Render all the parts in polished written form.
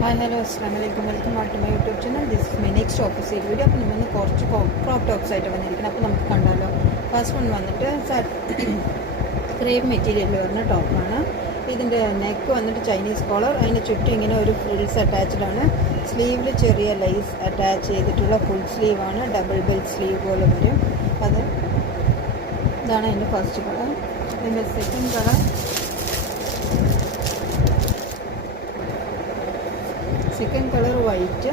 Hi hello അസ്സലാമലൈക്കും welcome back to my YouTube channel. This is my next opposite video. അപ്പോൾ നമ്മൾ കുറച്ച് crop tops ആയിട്ട് വന്നിരിക്കണം. അപ്പോൾ നമുക്ക് കണ്ടാലോ. ഫസ്റ്റ് വൺ വന്നിട്ട് ക്രേപ്പ് മെറ്റീരിയൽ വരുന്ന ടോപ്പാണ്. ഇതിൻ്റെ നെക്ക് വന്നിട്ട് ചൈനീസ് കോളർ, അതിന് ചുറ്റും ഇങ്ങനെ ഒരു ഫ്രിൽസ് അറ്റാച്ച്ഡ് ആണ്. സ്ലീവിൽ ചെറിയ ലൈസ് അറ്റാച്ച് ചെയ്തിട്ടുള്ള ഫുൾ സ്ലീവാണ്. ഡബിൾ ബെൽറ്റ് സ്ലീവ് പോലെ വരും. ഇതാണ് അതിൻ്റെ ഫസ്റ്റ് കളർ. അതിൻ്റെ second colour white,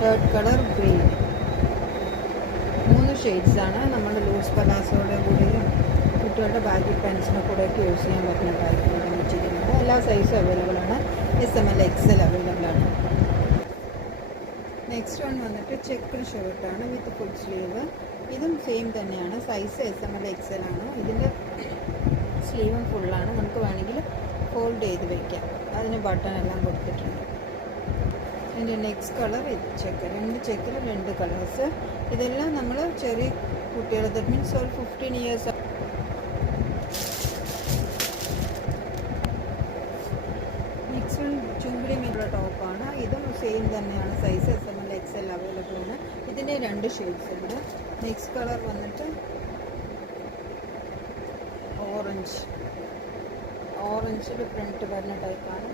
third colour green. 3 ഷെയ്ഡ്സാണ്. നമ്മൾ ലൂസ് പലാസോയുടെ കൂടെയും കുട്ടികളുടെ ബാഗി പാൻസിൻ്റെ കൂടെയൊക്കെ യൂസ് ചെയ്യാൻ പറ്റുന്ന ടൈപ്പിലുള്ള മെറ്റീരിയലാണ്. എല്ലാ സൈസും അവൈലബിൾ ആണ്. SML XL അവൈലബിൾ ആണ്. നെക്സ്റ്റ് വൺ വന്നിട്ട് ചെക്ക് ഷർട്ടാണ് വിത്ത് ഫുൾ സ്ലീവ്. ഇതും സെയിം തന്നെയാണ്. സൈസ് SML XL ആണ്. ഇതിൻ്റെ സ്ലീവും ഫുള്ളാണ്. നമുക്ക് വേണമെങ്കിൽ ഫോൾഡ് ചെയ്ത് വയ്ക്കാം. അതിന് ബട്ടൺ എല്ലാം കൊടുത്തിട്ടുണ്ട്. അതിൻ്റെ നെക്സ്റ്റ് കളർ ഇത് ചെക്കർ. 2 ചെക്കിൽ 2 കളേഴ്സ്. ഇതെല്ലാം നമ്മൾ ചെറിയ കുട്ടികൾ, ദറ്റ് മീൻസ് ഒരു 15 ഇയേഴ്സ്. നെക്സ്റ്റ് വൺ ചുങ്കിടി മേലുള്ള ടോപ്പാണ്. ഇതും സെയിം തന്നെയാണ്. സൈസ് SML XL അവൈലബിൾ ആണ്. ഇതിൻ്റെ 2 ഷെയ്ഡ്സ് ഉണ്ട്. നെക്സ്റ്റ് കളർ വന്നിട്ട് ഓറഞ്ചിൽ പ്രിൻറ്റ് വരുന്ന ടൈപ്പാണ്.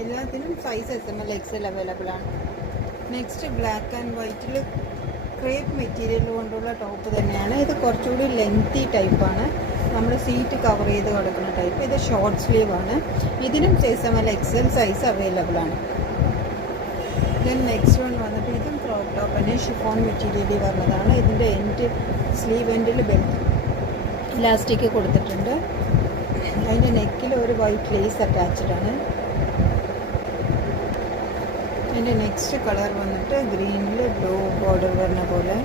എല്ലാത്തിനും സൈസ് SML XL അവൈലബിൾ ആണ്. നെക്സ്റ്റ് ബ്ലാക്ക് ആൻഡ് വൈറ്റിൽ ക്രേപ്പ് മെറ്റീരിയൽ കൊണ്ടുള്ള ടോപ്പ് തന്നെയാണ്. ഇത് കുറച്ചുകൂടി ലെങ്തി ടൈപ്പാണ്. നമ്മൾ സീറ്റ് കവർ ചെയ്ത് കിടക്കുന്ന ടൈപ്പ്. ഇത് ഷോർട്ട് സ്ലീവ് ആണ്. ഇതിനും SML XL സൈസ് അവൈലബിൾ ആണ്. ദെൻ നെക്സ്റ്റ് വൺ വന്നിട്ട് ഇതും ക്രോപ്പ് ടോപ്പ് തന്നെ, ഷിഫോൺ മെറ്റീരിയലിൽ വരുന്നതാണ്. ഇതിൻ്റെ സ്ലീവ് എൻഡിൽ ബെൽറ്റ് ഇലാസ്റ്റിക് കൊടുത്തിട്ടുണ്ട്. അതിൻ്റെ നെക്കിൽ ഒരു വൈറ്റ് ലേസ് അറ്റാച്ച്ഡ് ആണ്. അതിൻ്റെ നെക്സ്റ്റ് കളർ വന്നിട്ട് ഗ്രീനിൽ ബ്ലൂ ബോർഡർ വരുന്ന പോലെ.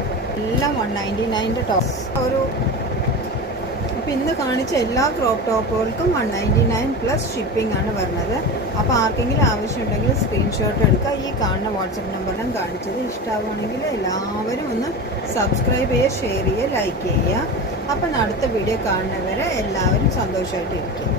എല്ലാം 199 ടോപ്പ്. അപ്പോൾ ഇന്ന് കാണിച്ച എല്ലാ ക്രോപ്പ് ടോപ്പുകൾക്കും 199 പ്ലസ് ഷിപ്പിംഗ് ആണ് വരുന്നത്. അപ്പോൾ ആർക്കെങ്കിലും ആവശ്യമുണ്ടെങ്കിൽ സ്ക്രീൻഷോട്ട് എടുക്കുക. ഈ കാണുന്ന വാട്സപ്പ് നമ്പറിലും കാണിച്ചത് ഇഷ്ടമാവുകയാണെങ്കിൽ എല്ലാവരും ഒന്ന് സബ്സ്ക്രൈബ് ചെയ്യുക, ഷെയർ ചെയ്യുക, ലൈക്ക് ചെയ്യുക. അപ്പം അടുത്ത വീഡിയോ കാണുന്നവരെ എല്ലാവരും സന്തോഷമായിട്ടിരിക്കും.